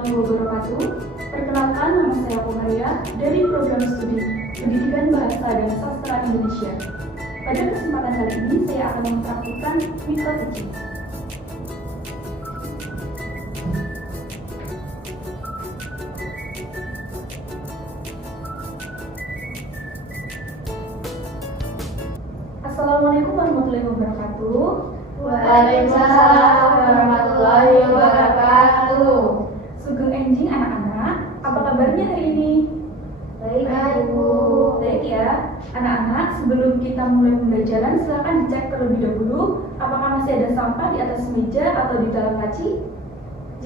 warahmatullahi wabarakatuh. Perkenalkan, nama saya Komaria dari program studi Pendidikan Bahasa dan Sastra Indonesia. Pada kesempatan kali ini saya akan mempraktikkan micro teaching. Assalamualaikum warahmatullahi wabarakatuh. Waalaikumsalam warahmatullahi wabarakatuh. Sugeng enjing anak-anak, apa kabarnya hari ini? Baik, Bu. Baik ya, anak-anak, sebelum kita mulai pembelajaran silakan dicek terlebih dahulu apakah masih ada sampah di atas meja atau di dalam laci.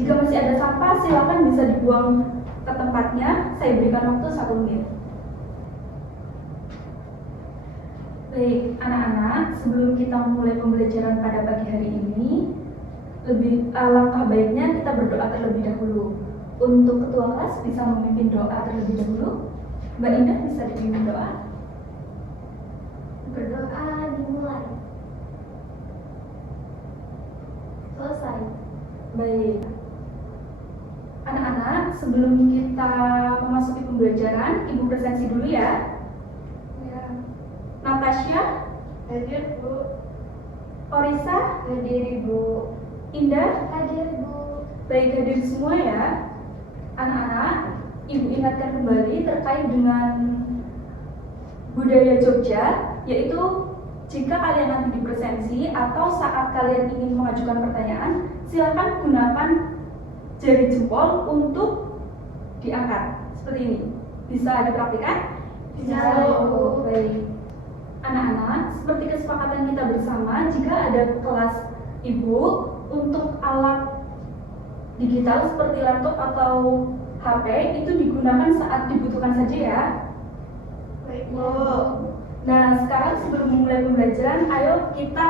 Jika masih ada sampah, silakan bisa dibuang ke tempatnya. Saya berikan waktu 1 menit. Baik, anak-anak, sebelum kita mulai pembelajaran pada pagi hari ini, alangkah baiknya kita berdoa terlebih dahulu. Untuk ketua kelas bisa memimpin doa terlebih dahulu. Mbak Indah bisa dipimpin doa. Berdoa dimulai. Selesai. Baik. Anak-anak, sebelum kita memasuki pembelajaran, Ibu presensi dulu ya. Ya. Natasha, Hadir, Bu. Orisa, Hadir, Bu. Indah, Hadir, Bu. baik hadir semua ya. Anak-anak, Ibu ingatkan kembali terkait dengan budaya Jogja, yaitu jika kalian nanti di presensi atau saat kalian ingin mengajukan pertanyaan, silakan gunakan jari jempol untuk diangkat seperti ini. Bisa dipraktikkan? Bisa, Bu. Baik. Anak-anak, seperti kesepakatan kita bersama, jika ada kelas Ibu untuk alat digital seperti laptop atau HP itu digunakan saat dibutuhkan saja ya. Baik, Bu. Nah, sekarang sebelum memulai pembelajaran, ayo kita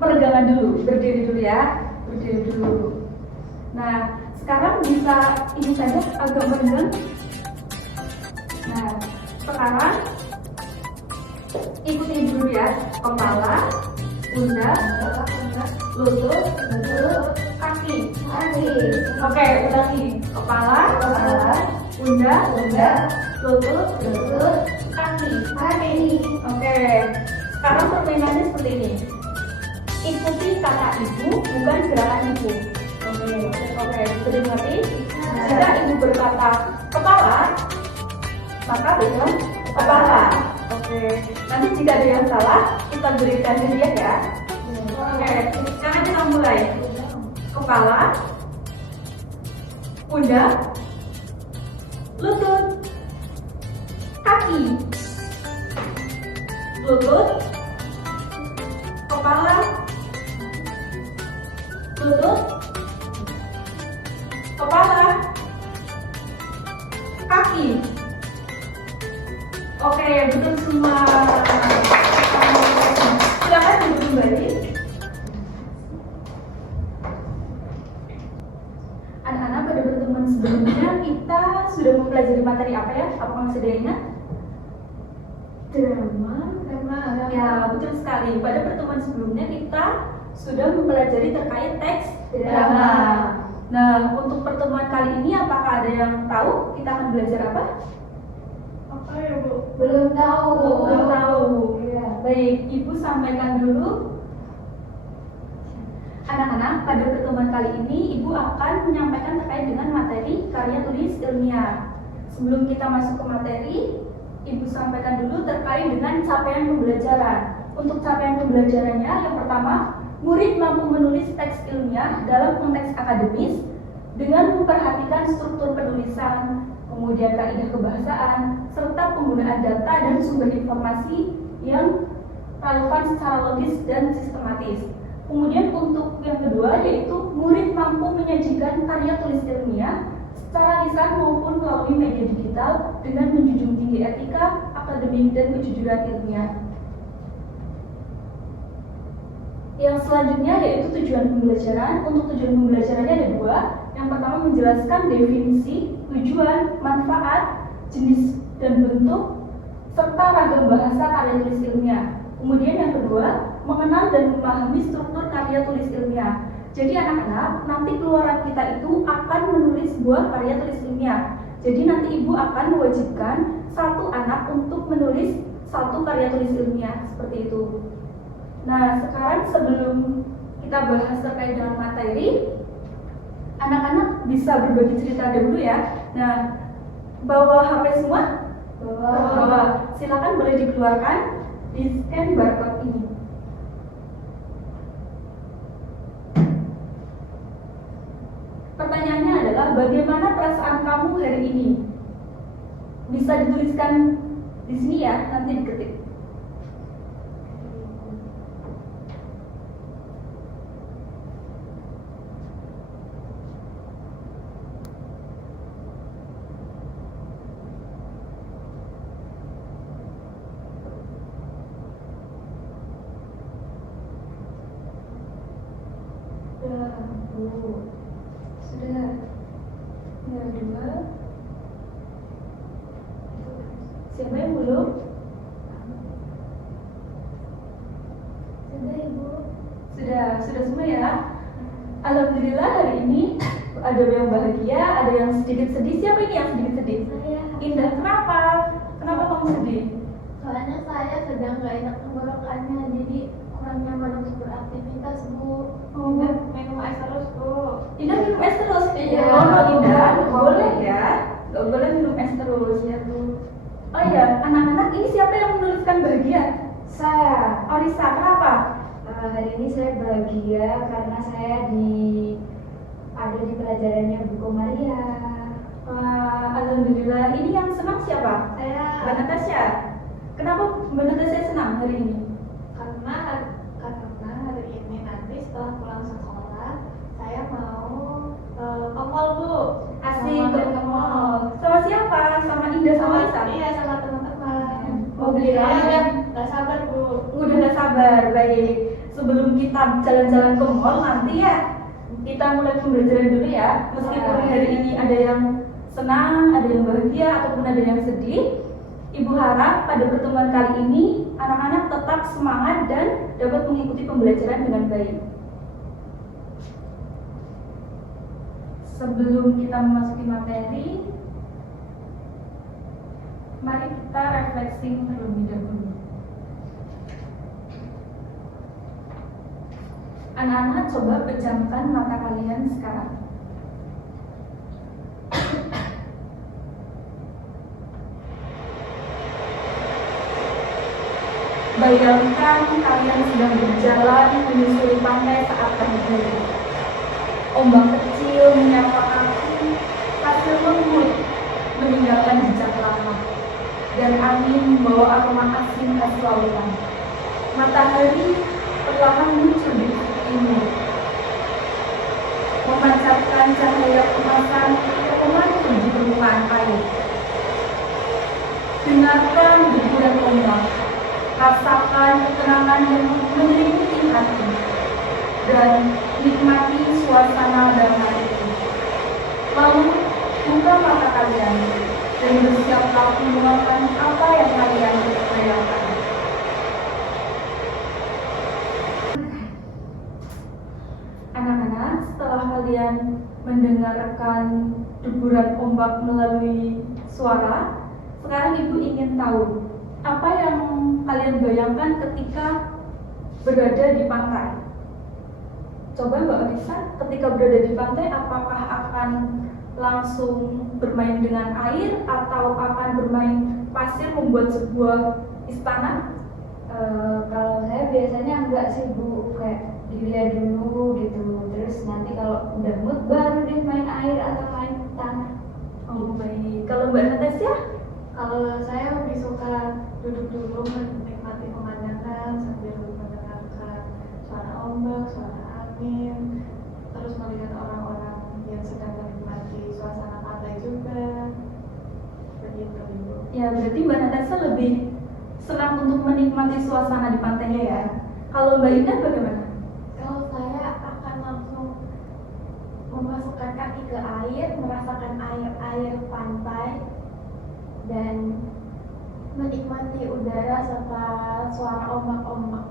peregangan dulu, berdiri dulu ya, berdiri dulu. Nah, sekarang bisa ini saja agak meregang. Nah, sekarang ikuti dulu ya, kepala, pundak, lutut, kaki. Oke, ulangi. Kepala, pundak, lutut, kaki. Oke, sekarang permainannya seperti ini. Ikuti kata ibu, bukan gerakan ibu. Oke, bisa dimengerti? Jika ibu berkata kepala, maka bilang kepala. Oke, nanti jika ada yang salah, kita berikan hadiah ya. Oke, sekarang kita mulai. Kepala, pundak, lutut, kaki, lutut, kepala, lutut, kepala, kaki. Oke, betul semua. Silakan duduk kembali. Anak-anak, pada pertemuan sebelumnya kita sudah mempelajari materi apa ya? Apakah masih ada yang ingat? Drama. Ya, betul sekali. Pada pertemuan sebelumnya kita sudah mempelajari terkait teks drama. Nah, untuk pertemuan kali ini apakah ada yang tahu kita akan belajar apa? Apa ya, Bu? Belum tahu. Belum tahu. Iya. Baik, Ibu sampaikan dulu. Anak-anak, pada pertemuan kali ini Ibu akan menyampaikan terkait dengan materi karya tulis ilmiah. Sebelum kita masuk ke materi, Ibu sampaikan dulu terkait dengan capaian pembelajaran. Untuk capaian pembelajarannya, yang pertama, murid mampu menulis teks ilmiah dalam konteks akademis dengan memperhatikan struktur penulisan, kemudian kaidah kebahasaan, serta penggunaan data dan sumber informasi yang relevan secara logis dan sistematis. Kemudian untuk yang kedua, yaitu murid mampu menyajikan karya tulis ilmiah secara lisan maupun melalui media digital dengan menjunjung tinggi etika, akademik, dan kejujuran ilmiah. Yang selanjutnya yaitu tujuan pembelajaran. Untuk tujuan pembelajarannya ada 2. Yang pertama menjelaskan definisi, tujuan, manfaat, jenis dan bentuk, serta ragam bahasa karya tulis ilmiah. Kemudian yang kedua, mengenal dan memahami struktur karya tulis ilmiah. Jadi anak-anak, nanti keluaran kita itu akan menulis sebuah karya tulis ilmiah. Jadi nanti ibu akan mewajibkan satu anak untuk menulis satu karya tulis ilmiah seperti itu. Nah, sekarang sebelum kita bahas terkait dengan materi, anak-anak bisa berbagi cerita dulu ya. Nah, bawa HP semua? Bawa. Silakan boleh dikeluarkan, di scan barcode ini. Pertanyaannya adalah bagaimana perasaan kamu hari ini? Bisa dituliskan di sini ya, nanti diketik. Sudah. Yang kedua. Siapa yang belum? Sudah Ibu. Sudah semua ya. Alhamdulillah hari ini ada yang bahagia, ada yang sedikit sedih. Siapa ini yang sedikit sedih? Saya. Indah, kenapa? Kenapa kamu sedih? Soalnya saya sedang nggak enak tenggorokannya, jadi kurang nyaman untuk beraktivitas Bu. Oh. Minum es terus Bu. Indah minum es terus? Iya. Oh, no, Indah, nggak boleh ya. Nggak boleh minum es terus. Ya Bu. Oh iya, anak-anak ini siapa yang menuliskan bahagia? Saya. Arisa, kenapa? Hari ini saya bahagia karena saya ada di pelajarannya Bu Komaria. Wah, alhamdulillah. Ini yang senang siapa? Saya. Mbak Natasha. Kenapa Mbak Natasha senang hari ini? Karena hari ini nanti setelah pulang sekolah saya mau ke mall Bu. Asik Mau ke main ke mall. Sama siapa? Sama Indah sama Arisa? Iya sama teman-teman. Mau beli ramen? Nggak sabar Bu. Udah gak sabar, baik. Sebelum kita jalan-jalan ke mall nanti ya, kita mulai pembelajaran dulu ya. Meskipun hari ini ada yang senang, ada yang bahagia, ataupun ada yang sedih, Ibu harap pada pertemuan kali ini anak-anak tetap semangat dan dapat mengikuti pembelajaran dengan baik. Sebelum kita memasuki materi, mari kita refleksing terlebih dahulu. Anak-anak coba pejamkan mata kalian sekarang. Bayangkan kalian sedang berjalan menyusuri pantai saat pagi. Ombak kecil menyapa kaki, pasir lembut meninggalkan jejak lama, dan angin membawa aroma asin khas lautan. Matahari perlahan muncul di timur, memancarkan cahaya kemasan ke memantul di permukaan air. Dengarkan deburan ombak, rasakan ketenangan yang menyelimuti hati, dan nikmati suasana damai itu. Lalu buka mata kalian dan bersiaplah meluangkan apa yang kalian bayangkan. Anak-anak, setelah kalian mendengarkan deburan ombak melalui suara, sekarang Ibu ingin tahu apa yang kalian bayangkan ketika berada di pantai. Coba Mbak Anissa, ketika berada di pantai, apakah akan langsung bermain dengan air atau akan bermain pasir membuat sebuah istana? Kalau saya biasanya enggak sih Bu, kayak dilihat dulu gitu. Terus nanti kalau udah mood baru deh main air atau main tanah. Oh baik. Kalau Mbak Natasha? Kalau saya lebih suka duduk dulu menikmati pemandangan sambil mendengarkan suara ombak, suara angin, terus melihat orang-orang yang sedang menikmati suasana pantai juga. Begitu Ibu. Ya berarti Mbak Natasha lebih senang untuk menikmati suasana di pantainya ya. Kalau Mbak Indah bagaimana? Kalau saya akan langsung memasukkan kaki ke air, merasakan air pantai, dan menikmati udara serta suara ombak-ombak.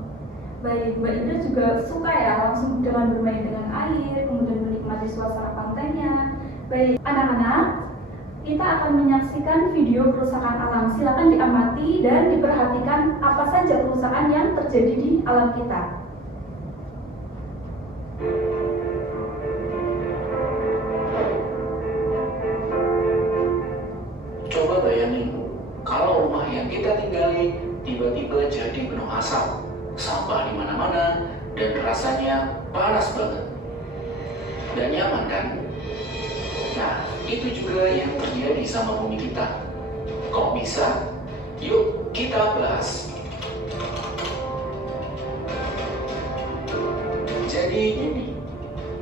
Baik, Mbak Indra juga suka ya langsung dengan bermain dengan air, kemudian menikmati suasana pantainya. Baik, anak-anak, kita akan menyaksikan video kerusakan alam. Silakan diamati dan diperhatikan apa saja kerusakan yang terjadi di alam kita. Coba bayangin, kalau rumah yang kita tinggali tiba-tiba jadi penuh asap, sampah di mana-mana, dan rasanya panas banget. Gak nyaman kan? Nah, itu juga yang terjadi sama bumi kita. Kok bisa? Yuk kita bahas. Jadi gini,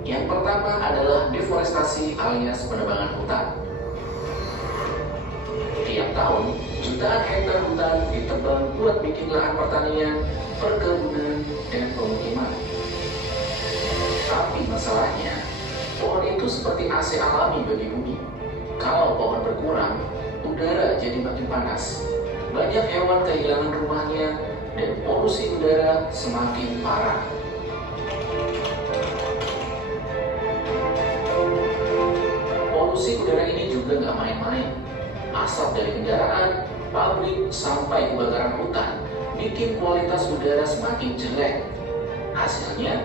yang pertama adalah deforestasi alias penebangan hutan. Tiap tahun, jutaan hektar hutan ditebang buat bikin lahan pertanian, perkebunan, dan pemukiman. Tapi masalahnya, pohon itu seperti AC alami bagi bumi. Kalau pohon berkurang, udara jadi makin panas. Banyak hewan kehilangan rumahnya, dan polusi udara semakin parah. Polusi udara ini juga nggak main-main. Asap dari kendaraan, pabrik, sampai kebakaran hutan bikin kualitas udara semakin jelek. Hasilnya,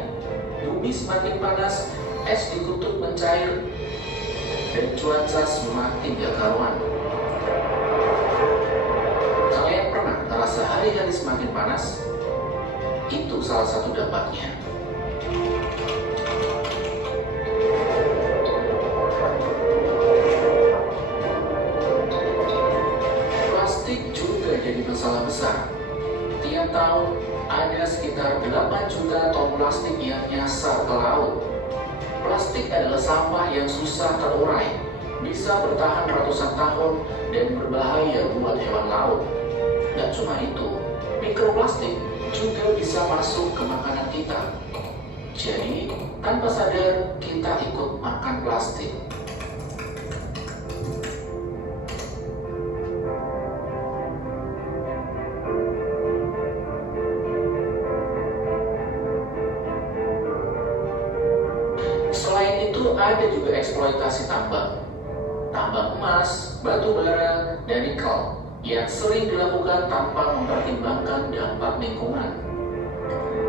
bumi semakin panas, es di kutub mencair, dan cuaca semakin gak karuan. Kalian pernah merasa hari-hari semakin panas? Itu salah satu dampaknya. Plastik juga jadi masalah besar. Tiap tahun ada sekitar 8 juta ton plastik yang nyasar ke laut. Plastik adalah sampah yang susah terurai, bisa bertahan ratusan tahun dan berbahaya buat hewan laut. Dan cuma itu, mikroplastik juga bisa masuk ke makanan kita. Jadi, tanpa sadar kita ikut makan plastik. Selain itu ada juga eksploitasi tambang emas, batu bara, dan nikel yang sering dilakukan tanpa mempertimbangkan dampak lingkungan.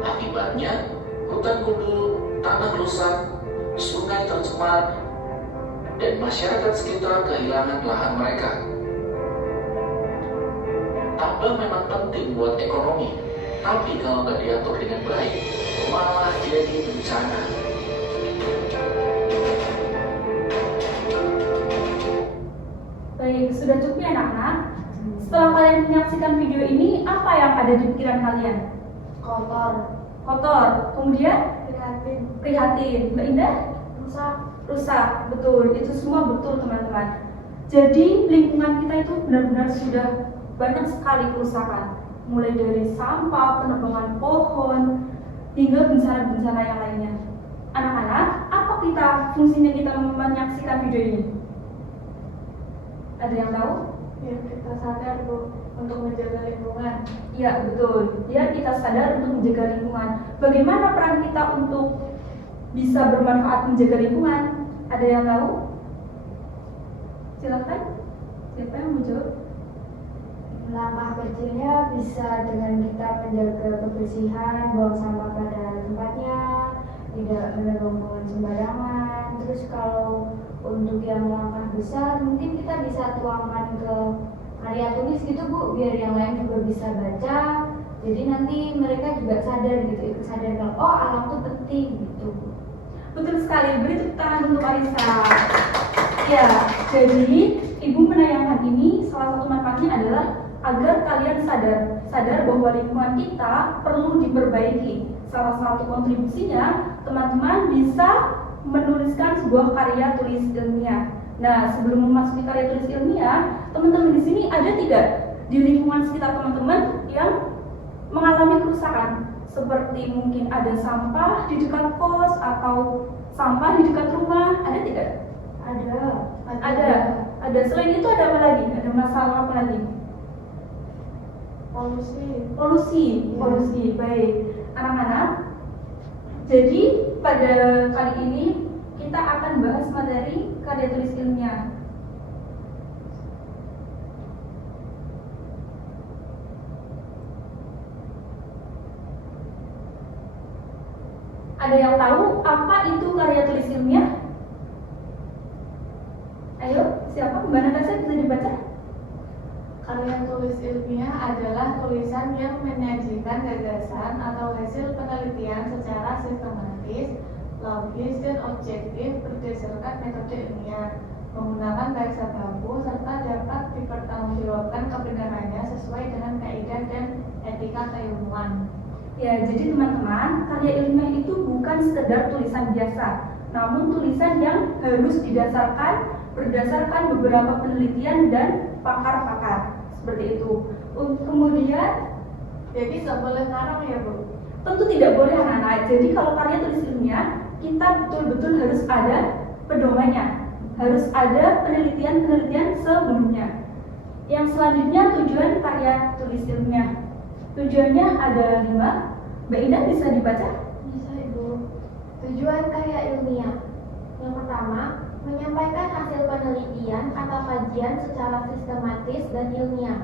Akibatnya, hutan gundul, tanah rusak, sungai tercemar, dan masyarakat sekitar kehilangan lahan mereka. Tambang memang penting buat ekonomi, tapi kalau nggak diatur dengan baik, malah jadi bencana. Baik, sudah cukup ya anak-anak? Setelah kalian menyaksikan video ini, apa yang ada di pikiran kalian? Kotor, Kotor, kemudian prihatin, prihatin. Mbak Indah? rusak. Rusak, betul. Itu semua betul teman-teman. Jadi lingkungan kita itu benar-benar sudah banyak sekali kerusakan. Mulai dari sampah, penebangan pohon, hingga bencana-bencana yang lainnya. Anak-anak, apa fungsinya kita menyaksikan video ini? Ada yang tahu? Ya, kita sadar Bu untuk menjaga lingkungan. Ya, betul. Biar kita sadar untuk menjaga lingkungan. Bagaimana peran kita untuk bisa bermanfaat menjaga lingkungan? Ada yang tahu? Silakan. Siapa yang mau jawab? Langkah kecilnya bisa dengan kita menjaga kebersihan, buang sampah pada tempatnya, tidak menebang pohon sembarangan. Terus kalau untuk yang langkah besar, mungkin kita bisa tuangkan ke karya tulis gitu Bu, biar yang lain juga bisa baca. Jadi nanti mereka juga sadar gitu, sadar kalau oh alam itu penting gitu. Betul sekali, beri tepuk tangan untuk Arisa. Ya, jadi Ibu menayangkan ini salah satu manfaatnya adalah agar kalian sadar bahwa lingkungan kita perlu diperbaiki. Salah satu kontribusinya, teman-teman bisa menuliskan sebuah karya tulis ilmiah. Nah, sebelum memasuki karya tulis ilmiah, teman-teman di sini ada tidak di lingkungan sekitar teman-teman yang mengalami kerusakan? Seperti mungkin ada sampah di dekat kos atau sampah di dekat rumah, ada tidak? Ada. Selain itu ada apa lagi? Ada masalah apa lagi? Polusi. Polusi. Baik. anak-anak. Jadi pada kali ini kita akan bahas materi karya tulis ilmiah. Ada yang tahu apa itu karya tulis ilmiah? Ayo, siapa? Mbak Natasha, bisa dibaca? Karya tulis ilmiah adalah tulisan yang menyajikan gagasan atau hasil penelitian secara sistematis, logis, dan objektif berdasarkan metode ilmiah, menggunakan bahasa baku serta dapat dipertanggungjawabkan kebenarannya sesuai dengan kaidah dan etika keilmuan. Ya, jadi teman-teman, karya ilmiah itu bukan sekedar tulisan biasa, namun tulisan yang harus berdasarkan beberapa penelitian dan pakar-pakar. Seperti itu. Kemudian, Jadi nggak boleh ngarang ya Bu? tentu tidak boleh anak-anak. Jadi kalau karya tulis ilmiah, kita betul-betul harus ada pedomannya, harus ada penelitian-penelitian sebelumnya. Yang selanjutnya tujuan karya tulis ilmiah. Tujuannya ada 5. Mbak Indah bisa dibaca? Bisa Ibu. Tujuan karya ilmiah. Yang pertama, menyampaikan hasil penelitian atau kajian secara sistematis dan ilmiah.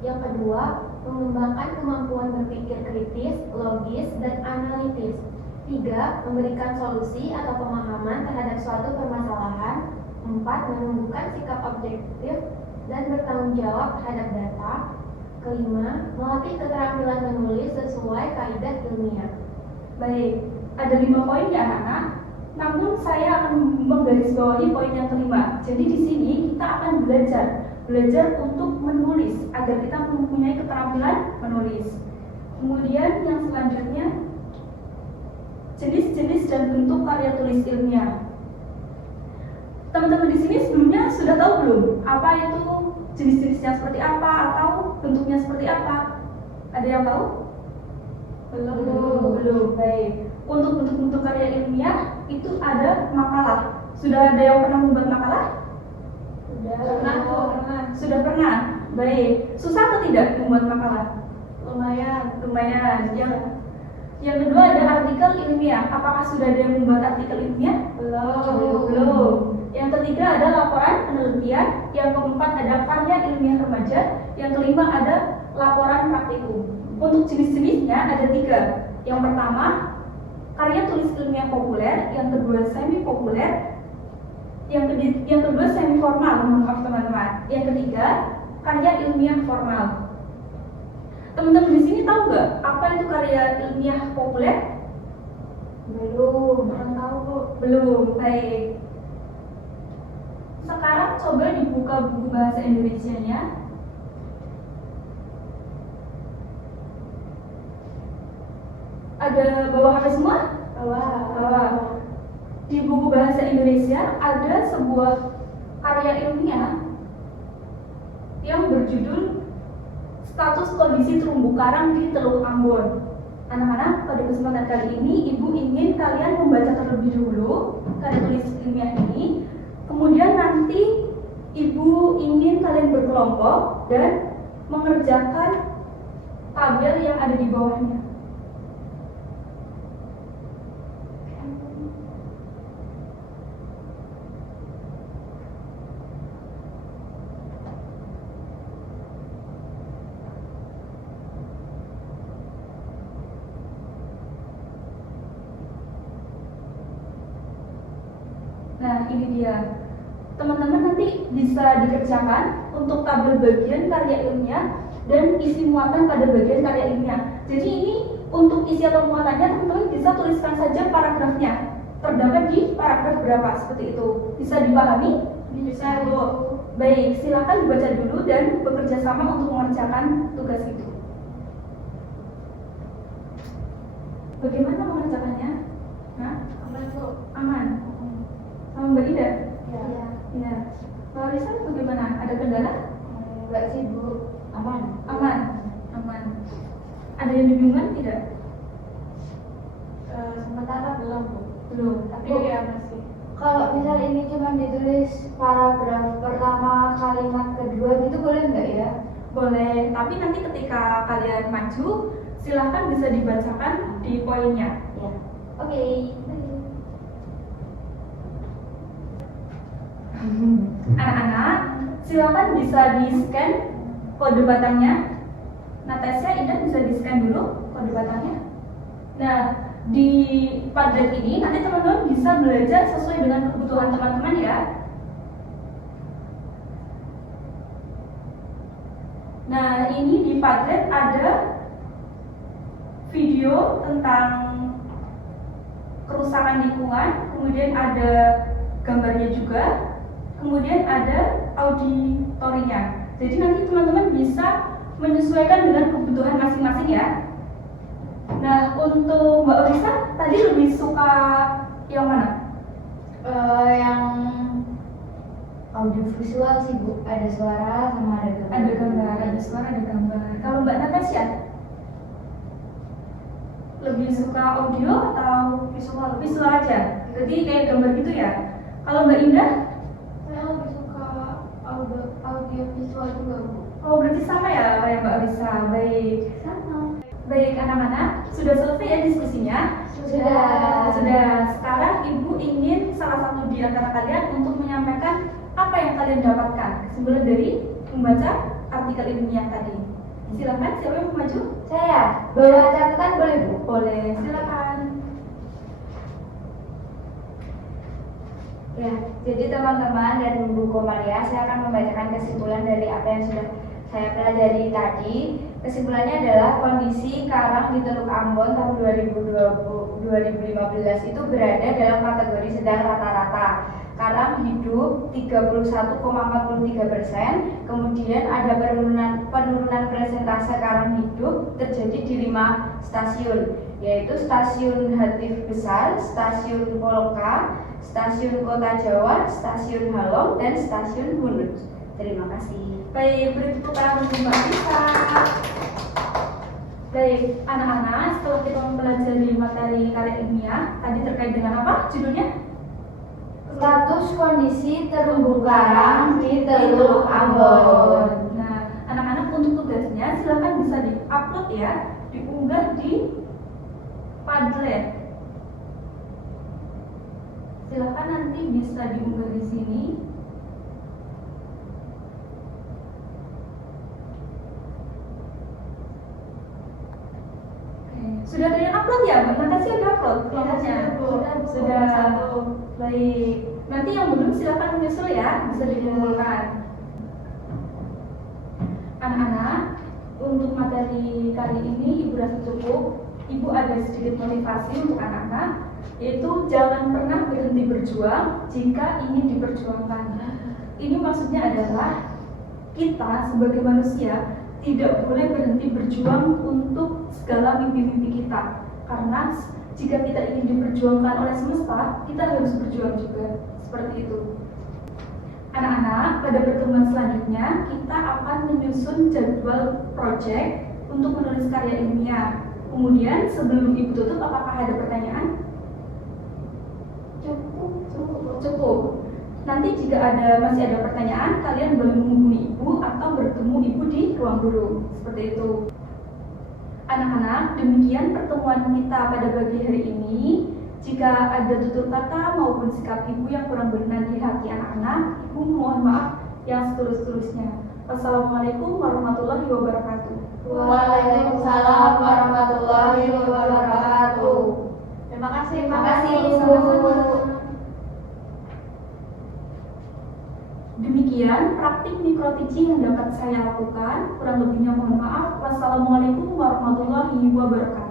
Yang kedua, mengembangkan kemampuan berpikir kritis, logis, dan analitis. 3. Memberikan solusi atau pemahaman terhadap suatu permasalahan. 4. Menumbuhkan sikap objektif dan bertanggung jawab terhadap data. Kelima, melatih keterampilan menulis sesuai kaidah ilmiah. Baik, ada 5 poin ya anak-anak. Namun saya akan menggarisbawahi poin yang kelima. Jadi di sini kita akan belajar untuk menulis agar kita mempunyai keterampilan menulis. Kemudian yang selanjutnya, jenis-jenis dan bentuk karya tulis ilmiah. Teman-teman di sini sebelumnya sudah tahu belum apa itu jenis-jenisnya seperti apa atau bentuknya seperti apa? Ada yang tahu? Belum. Baik. Untuk bentuk-bentuk karya ilmiah itu ada makalah. Sudah ada yang pernah membuat makalah? Sudah pernah. Baik. Susah atau tidak membuat makalah? Lumayan. Yang kedua ada artikel ilmiah. Apakah sudah ada yang membuat artikel ilmiah? Belum. Yang ketiga ada laporan penelitian. Yang keempat ada karya ilmiah remaja. Yang kelima ada laporan praktikum. Untuk jenis-jenisnya ada 3. Yang pertama, karya tulis ilmiah populer. Yang kedua, semi populer. Yang kedua, semi formal. Maaf teman-teman. Yang ketiga, karya ilmiah formal. Teman-teman di sini tahu nggak apa itu karya ilmiah populer? Belum. Kurang tahu Bu. Belum. Baik. Sekarang coba dibuka buku bahasa Indonesianya. Ada bawa HP semua? Bawa. Di buku bahasa Indonesia ada sebuah karya ilmiah yang berjudul Status Kondisi Terumbu Karang di Teluk Ambon. Anak-anak, pada kesempatan kali ini Ibu ingin kalian membaca terlebih dahulu karya tulis ilmiah ini. Kemudian nanti Ibu ingin kalian berkelompok dan mengerjakan tabel yang ada di bawahnya. Nah, ini dia. Teman-teman nanti bisa dikerjakan untuk tabel bagian karya ilmiah dan isi muatan pada bagian karya ilmiah. Jadi ini untuk isi atau muatannya teman-teman bisa tuliskan saja paragrafnya. Terdapat di paragraf berapa seperti itu. Bisa dipahami? Bisa Bu. Baik, silakan dibaca dulu dan bekerja sama untuk mengerjakan tugas itu. Bagaimana mengerjakannya? Nah, Aman Bu. aman. Sama Mbak Ida? Ya. Ya. Mbak Risa bagaimana? Ada kendala? Enggak sih Bu. Aman. Aman. Ada yang dibingungkan tidak? Sementara belum Bu. Belum. Tapi Bu. ya masih. Kalau misal ini cuma ditulis paragraf pertama, kalimat kedua gitu boleh nggak ya? Boleh. Tapi nanti ketika kalian maju, Silahkan bisa dibacakan di poinnya. Ya. Oke. Anak-anak, silakan bisa di-scan kode batangnya. Natasha, Indah bisa di-scan dulu kode batangnya. Nah, di Padlet ini nanti teman-teman bisa belajar sesuai dengan kebutuhan teman-teman ya. Nah, ini di Padlet ada video tentang kerusakan lingkungan, kemudian ada gambarnya juga, kemudian ada auditorinya. Jadi nanti teman-teman bisa menyesuaikan dengan kebutuhan masing-masing ya. Nah, untuk Mbak Orisa tadi lebih suka yang mana? Yang audiovisual sih Bu, ada suara sama ada gambar. Ada gambar, ada suara, ada gambar. Kalau Mbak Natasha lebih suka audio atau visual? Visual aja. Jadi kayak gambar gitu ya. Kalau Mbak Indah? Saya lebih suka audio visual juga Bu. Oh, berarti sama ya kayak Mbak Orisa. Baik. Sama. Baik anak-anak, sudah selesai ya diskusinya? Sudah. Sudah. Sekarang Ibu ingin salah satu di antara kalian untuk menyampaikan apa yang kalian dapatkan kesimpulan dari membaca artikel ilmiah tadi. Silakan, siapa yang mau maju? Saya bawa catatan boleh Bu? Boleh, silakan. Ya, jadi teman-teman dan Bu Komaria, saya akan membacakan kesimpulan dari apa yang sudah saya pelajari tadi. Kesimpulannya adalah kondisi karang di Teluk Ambon tahun 2015 itu berada dalam kategori sedang rata-rata. Karang hidup 31,43%, kemudian ada penurunan persentase karang hidup terjadi di 5 stasiun, yaitu Stasiun Hatif Besar, Stasiun Poloka, Stasiun Kota Jawa, Stasiun Halong, dan Stasiun Hunut. Terima kasih. Baik, beri tepuk tangan untuk Mbak Risa. Baik, anak-anak, setelah kita mempelajari materi karya ilmiah, tadi terkait dengan apa judulnya? Status kondisi terumbu karang di Teluk Ambon. Nah, anak-anak untuk tugasnya silakan bisa di-upload ya, diunggah di Padlet. Silakan nanti bisa diunggah di sini. Sudah ada yang upload ya? Mbak Natasha udah upload kelompoknya? Sudah. Baik. Nanti yang belum silakan menyusul ya, bisa dikumpulkan. Anak-anak, untuk materi kali ini Ibu rasa cukup. Ibu ada sedikit motivasi untuk anak-anak, yaitu jangan pernah berhenti berjuang jika ingin diperjuangkan. Ini maksudnya adalah kita sebagai manusia tidak boleh berhenti berjuang untuk segala mimpi-mimpi kita. Karena jika kita ingin diperjuangkan oleh semesta, kita harus berjuang juga. Seperti itu. Anak-anak, pada pertemuan selanjutnya kita akan menyusun jadwal project untuk menulis karya ilmiah. Kemudian sebelum Ibu tutup, apakah ada pertanyaan? Cukup. Nanti jika masih ada pertanyaan, kalian boleh menghubungi Ibu atau bertemu Ibu di ruang guru. Seperti itu. Anak-anak, demikian pertemuan kita pada pagi hari ini. Jika ada tutur kata maupun sikap Ibu yang kurang berkenan di hati anak-anak, Ibu mohon maaf yang setulus-tulusnya. Wassalamualaikum warahmatullahi wabarakatuh. Waalaikumsalam warahmatullahi wabarakatuh. Terima kasih. Terima kasih Bu. Demikian praktik mikroteaching yang dapat saya lakukan. Kurang lebihnya mohon maaf. Wassalamualaikum warahmatullahi wabarakatuh.